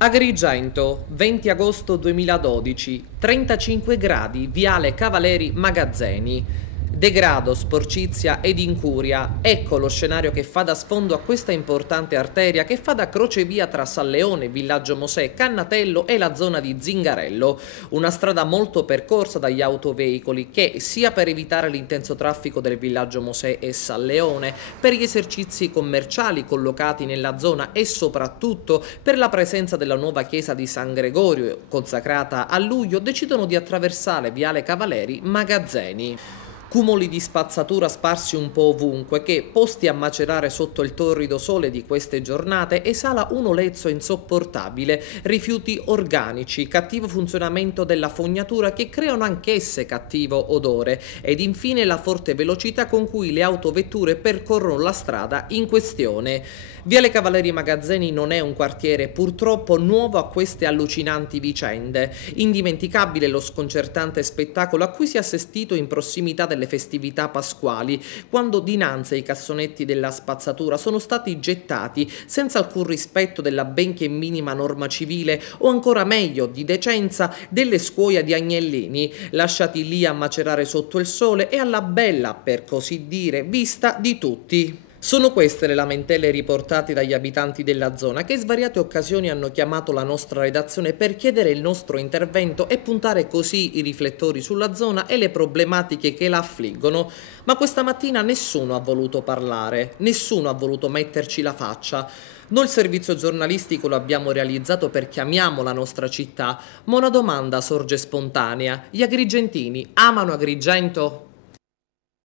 Agrigento, 20 agosto 2012, 35 gradi, Viale Cavaleri Magazzeni. Degrado, sporcizia ed incuria, ecco lo scenario che fa da sfondo a questa importante arteria che fa da crocevia tra San Leone, Villaggio Mosè, Cannatello e la zona di Zingarello. Una strada molto percorsa dagli autoveicoli che, sia per evitare l'intenso traffico del Villaggio Mosè e San Leone, per gli esercizi commerciali collocati nella zona e soprattutto per la presenza della nuova chiesa di San Gregorio, consacrata a luglio, decidono di attraversare Viale Cavaleri Magazzeni. Cumuli di spazzatura sparsi un po' ovunque che, posti a macerare sotto il torrido sole di queste giornate, esala un olezzo insopportabile, rifiuti organici, cattivo funzionamento della fognatura che creano anch'esse cattivo odore ed infine la forte velocità con cui le autovetture percorrono la strada in questione. Viale Cavaleri Magazzeni non è un quartiere purtroppo nuovo a queste allucinanti vicende. Indimenticabile lo sconcertante spettacolo a cui si è assistito in prossimità delle festività pasquali, quando dinanzi ai cassonetti della spazzatura sono stati gettati, senza alcun rispetto della benché minima norma civile o ancora meglio di decenza, delle scuoia di agnellini, lasciati lì a macerare sotto il sole e alla bella, per così dire, vista di tutti. Sono queste le lamentele riportate dagli abitanti della zona che in svariate occasioni hanno chiamato la nostra redazione per chiedere il nostro intervento e puntare così i riflettori sulla zona e le problematiche che la affliggono. Ma questa mattina nessuno ha voluto parlare, nessuno ha voluto metterci la faccia. Noi il servizio giornalistico lo abbiamo realizzato perché amiamo la nostra città, ma una domanda sorge spontanea: gli agrigentini amano Agrigento?